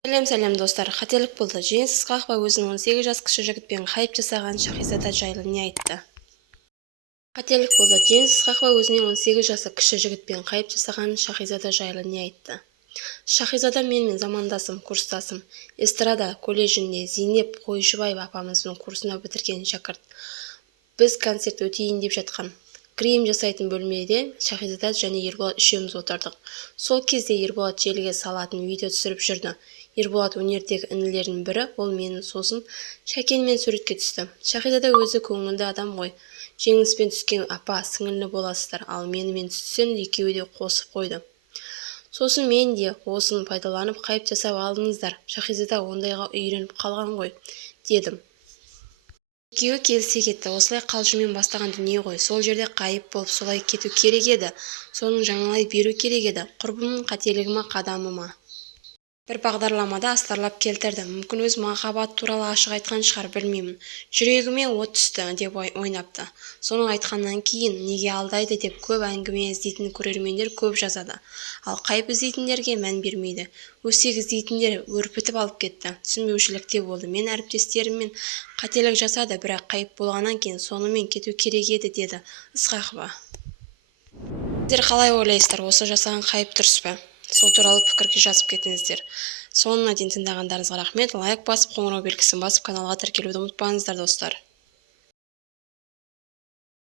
Сәлем достар, қателік болды. Жеңіс Ысқақова өзінің 18 жас кіші жігітпен хайп жасаған Шахизада жайлы не айтты? Қателік болды. Жеңіс Ысқақова өзінің 18 жасы кіші жігітпен хайп жасаған Шахизада жайлы не айтты? Шахизада менімен замандасым, курстасым. Эстрада колледжінде Зейнеп Қойшыбаева апамыздың курсына бітірген шәкірт. Біз концерт өтейін деп жатқан. Грим жасайтын бөлмеде Шахизада және Ерболат үшеуміз отырдық. Сол кезде Ерболат желіге салатын видео түсіріп жүрді. Ерболат өнердегі інілерінің бірі, ол менің, сосын Шәкенмен суретке түсті. Шахизада өзі көңілді адам ғой. Жеңіспен түскен апа, сіңілі боласыздар, ал менімен түссең екеуі де қосып қойды. Сосын мен де осыны пайдаланып хайп жасап алдыңыздар. Шахизада ондайға үйреніп қалған ғой, дедім. Екеуі келісе кетті. Осылай қалжыңмен бастаған дүние ғой. Сол жерде қайып болып солай кету керек еді. Соның жаңалай беру керек еді. Құрбымның қателігіме, қадамыма. Бір бағдарламада астарлап келтірді. Мүмкін өз махаббат туралы ашық айтқан шығар, білмеймін. Жүрегіме от түсті деп ойнапты. Соны айтқаннан кейін неге алдайды деп көп әңгіме іздейтін көрермендер көп жазады. Ал қайып іздейтіндерге мән бермейді. Өсек іздейтіндер өрпітіп алып кетті. Түсінбеушілікте болды. Мен әріптестеріммен қателік жасады, бірақ қайып болғаннан кейін сонымен кету керек еді, деді Ысқақова. Сіздер қалай ойлайсыздар? Осы жасаған қайып дұрыс па? Сол туралы пікірге жазып кетіңіздер. Соңына дейін тыңдағандарыңызға рахмет. Лайк басып, қоңырау белгісін басып, каналға тіркелуді ұмытпаңыздар достар.